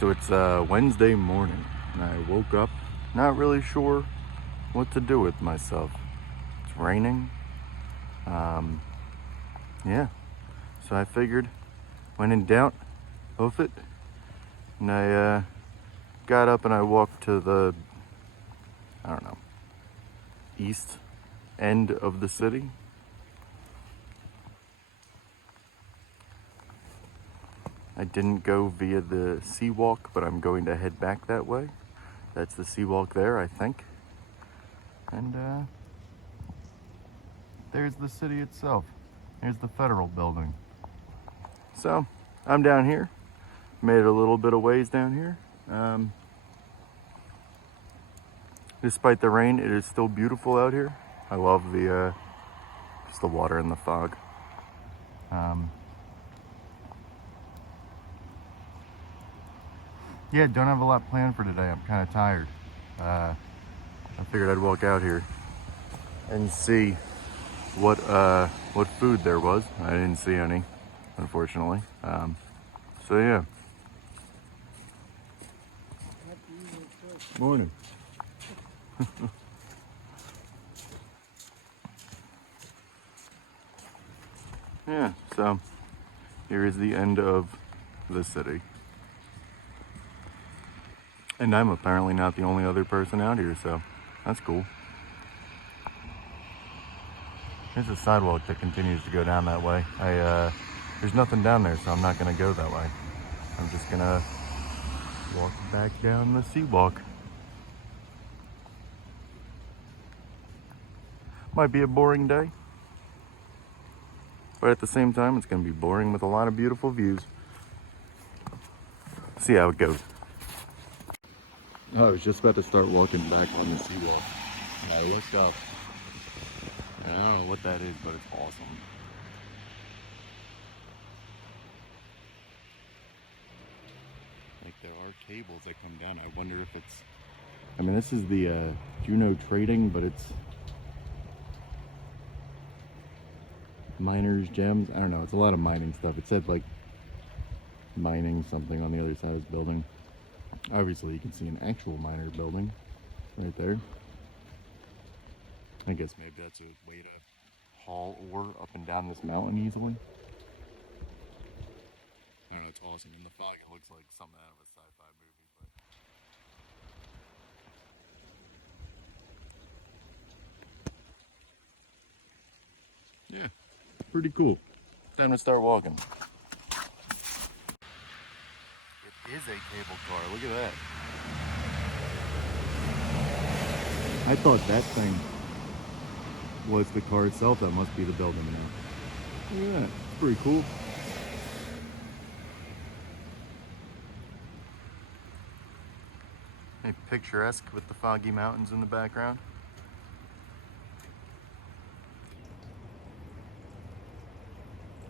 So it's Wednesday morning, and I woke up not really sure what to do with myself. It's raining. Yeah. So I figured, when in doubt, hoof it. And I got up and I walked to the, I don't know, east end of the city. I didn't go via the seawalk, but I'm going to head back that way. That's the seawalk there, I think. And there's the city itself. There's the federal building. So I'm down here. Made it a little bit of ways down here. Despite the rain, it is still beautiful out here. I love the just the water and the fog. Yeah, don't have a lot planned for today. I'm kind of tired. I figured I'd walk out here and see what food there was. I didn't see any, unfortunately. So yeah. Morning. Yeah, so here is the end of the city. And I'm apparently not the only other person out here, so that's cool. There's a sidewalk that continues to go down that way. There's nothing down there, so I'm not gonna go that way. I'm just gonna walk back down the seawalk. Might be a boring day, but at the same time, it's gonna be boring with a lot of beautiful views. See how it goes. I was just about to start walking back on the seawall, and I looked up, and I don't know what that is, but it's awesome. Like, there are cables that come down. I wonder if it's, I mean, this is the Juneau trading, but it's miners, gems. I don't know. It's a lot of mining stuff. It said like mining something on the other side of this building. Obviously, you can see an actual miner building right there. I guess maybe that's a way to haul ore up and down this mountain easily. I don't know, it's awesome. In the fog, it looks like something out of a sci-fi movie, but yeah, pretty cool. Time to start walking. It is a cable car. Look at that. I thought that thing was the car itself. That must be the building now. Look at that. It's pretty cool. Hey, picturesque with the foggy mountains in the background.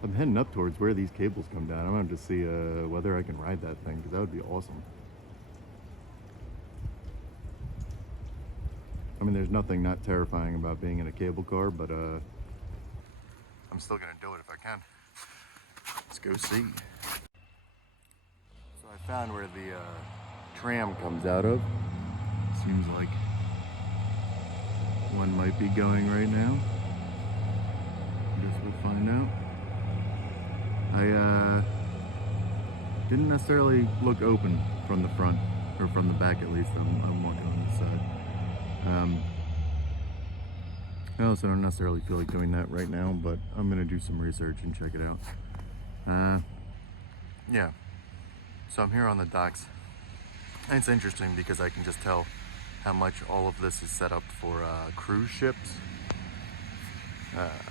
I'm heading up towards where these cables come down. I'm gonna have to see whether I can ride that thing, because that would be awesome. I mean, there's nothing not terrifying about being in a cable car, but I'm still gonna do it if I can. Let's go see. So I found where the tram comes out of. Seems like one might be going right now. Guess we'll find out. I didn't necessarily look open from the front, or from the back at least. I'm walking on this side. I also don't necessarily feel like doing that right now, but I'm gonna do some research and check it out. Yeah, so I'm here on the docks, and it's interesting because I can just tell how much all of this is set up for cruise ships.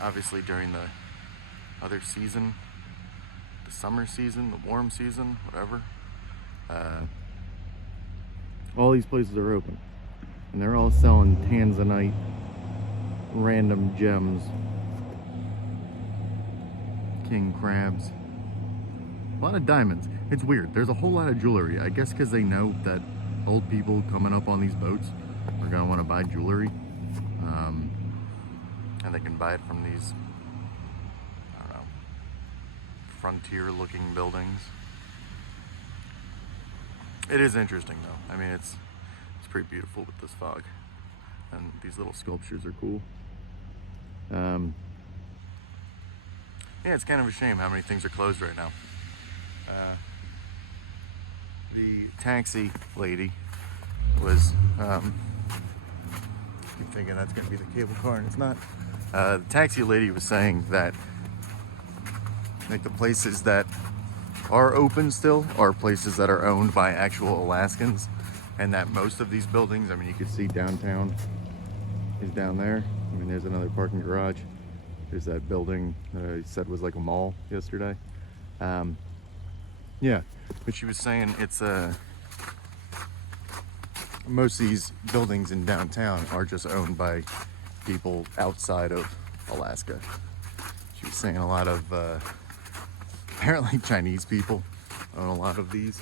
Obviously during the other season, the summer season, the warm season, whatever, all these places are open, and they're all selling tanzanite, random gems, king crabs, a lot of diamonds. It's weird. There's a whole lot of jewelry. I guess because they know that old people coming up on these boats are gonna want to buy jewelry, and they can buy it from these, I don't know, frontier-looking buildings. It is interesting though. I mean, it's pretty beautiful with this fog, and these little sculptures are cool. Yeah, it's kind of a shame how many things are closed right now. The taxi lady was, keep thinking that's gonna be the cable car, and it's not. The taxi lady was saying that like the places that are open still are places that are owned by actual Alaskans, and that most of these buildings, I mean, you can see downtown is down there. I mean, there's another parking garage. There's that building that I said was like a mall yesterday. Yeah, but she was saying it's most of these buildings in downtown are just owned by people outside of Alaska. She was saying a lot of apparently Chinese people own a lot of these.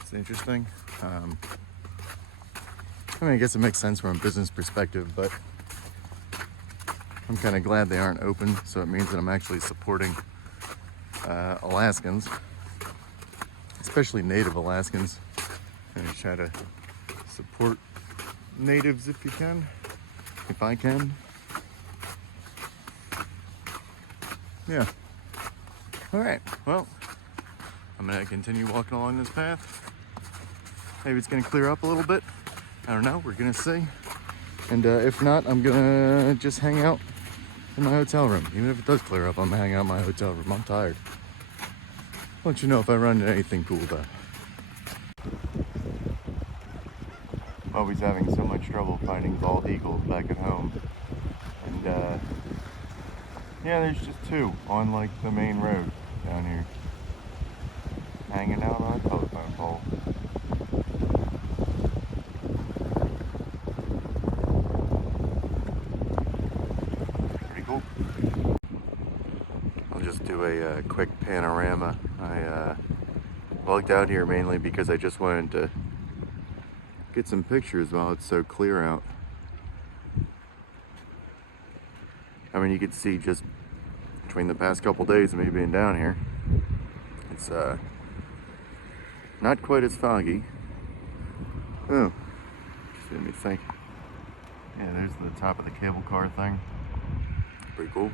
It's interesting. I mean, I guess it makes sense from a business perspective, but I'm kind of glad they aren't open, so it means that I'm actually supporting Alaskans, especially native Alaskans. And I try to support natives if you can, if I can. Yeah. All right, well, I'm gonna continue walking along this path. Maybe it's gonna clear up a little bit. I don't know, we're gonna see. And if not, I'm gonna just hang out in my hotel room. Even if it does clear up, I'm gonna hang out in my hotel room. I'm tired. I'll let you know if I run into anything cool though. Always having so much trouble finding bald eagles back at home. And yeah, there's just two on like the main road down here, hanging out on a telephone pole. Pretty cool. I'll just do a quick panorama. I walked out here mainly because I just wanted to get some pictures while it's so clear out. I mean, you could see just between the past couple days of me being down here, it's not quite as foggy. Oh, just made me think. Yeah, there's the top of the cable car thing. Pretty cool.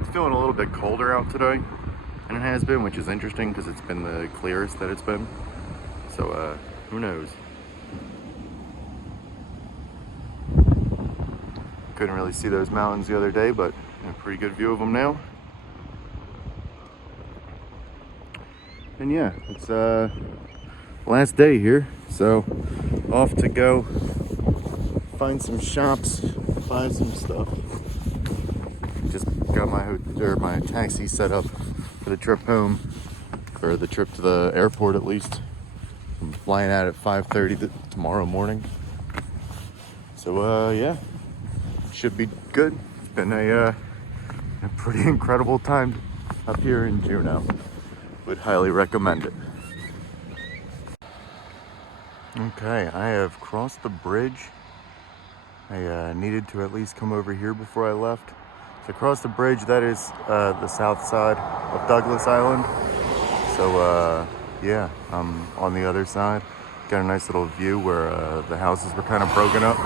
It's feeling a little bit colder out today than it has been, which is interesting because it's been the clearest that it's been. So who knows? Couldn't really see those mountains the other day, but a pretty good view of them now. And yeah, it's last day here, so off to go find some shops, buy some stuff. Just got my taxi set up for the trip home, or the trip to the airport at least. I'm flying out at 5:30 tomorrow morning. So yeah, should be good. It's been a pretty incredible time up here in Juneau. Would highly recommend it. Okay, I have crossed the bridge. I needed to at least come over here before I left. So across the bridge, that is the south side of Douglas Island. So yeah, I'm on the other side. Got a nice little view where the houses were kind of broken up.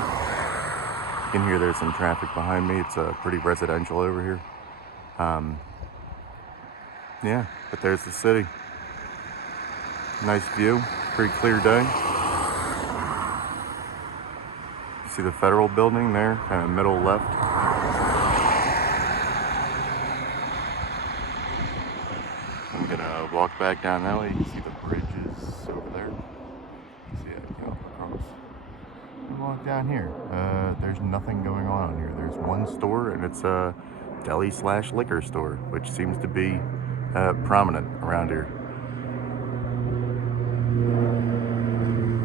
You can hear there's some traffic behind me. It's pretty residential over here. Yeah, but there's the city. Nice view, pretty clear day. See the federal building there, kind of middle left. I'm gonna walk back down that way. You can see the bridges over there. You see it, go across. And walk down here. There's nothing going on here. There's one store, and it's a deli/liquor store, which seems to be prominent around here.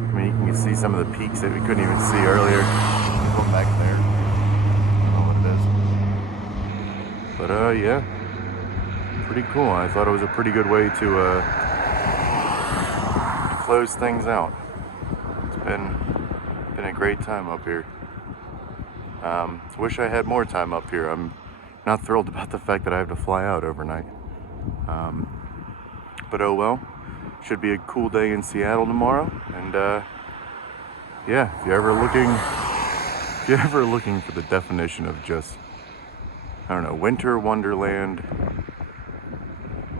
I mean, you can see some of the peaks that we couldn't even see earlier. Going back there. I don't know what it is. But yeah, pretty cool. I thought it was a pretty good way to close things out. It's been a great time up here. Wish I had more time up here. I'm not thrilled about the fact that I have to fly out overnight. But oh well. Should be a cool day in Seattle tomorrow. And yeah, if you're ever looking for the definition of just, I don't know, winter wonderland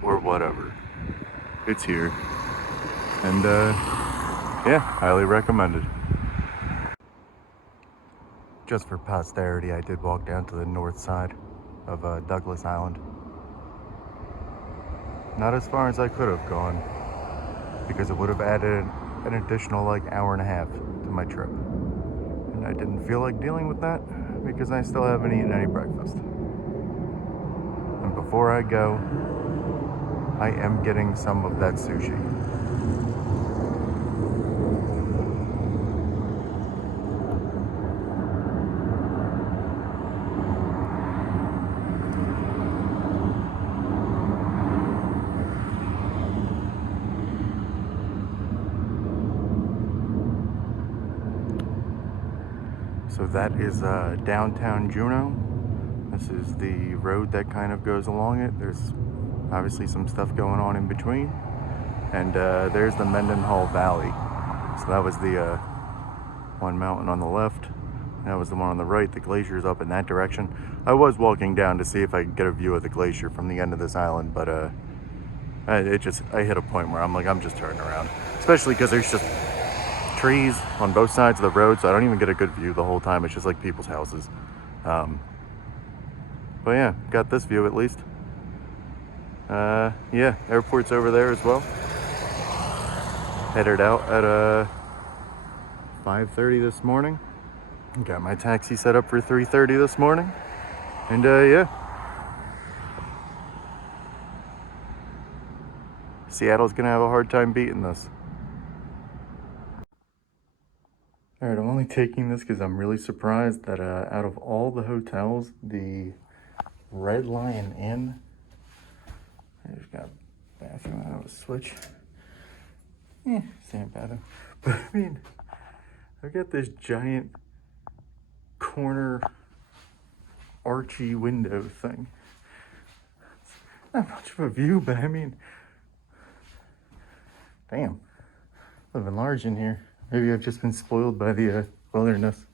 or whatever, it's here. And yeah, highly recommended. Just for posterity, I did walk down to the north side of Douglas Island. Not as far as I could have gone, because it would have added an additional like hour and a half to my trip. And I didn't feel like dealing with that because I still haven't eaten any breakfast. And before I go, I am getting some of that sushi. So that is downtown Juneau. This is the road that kind of goes along it. There's obviously some stuff going on in between. And there's the Mendenhall Valley. So that was the one mountain on the left. That was the one on the right. The glacier's up in that direction. I was walking down to see if I could get a view of the glacier from the end of this island, but I hit a point where I'm just turning around. Especially because there's just trees on both sides of the road, so I don't even get a good view the whole time. It's just like people's houses. But yeah, got this view at least. Yeah, airport's over there as well. Headed out at 5:30 this morning. Got my taxi set up for 3:30 this morning. And yeah. Seattle's gonna have a hard time beating this. Alright, I'm only taking this because I'm really surprised that out of all the hotels, the Red Lion Inn, there's got a bathroom, I have a switch. Same bathroom. But I mean, I've got this giant corner archy window thing. It's not much of a view, but I mean, damn, living large in here. Maybe I've just been spoiled by the wilderness.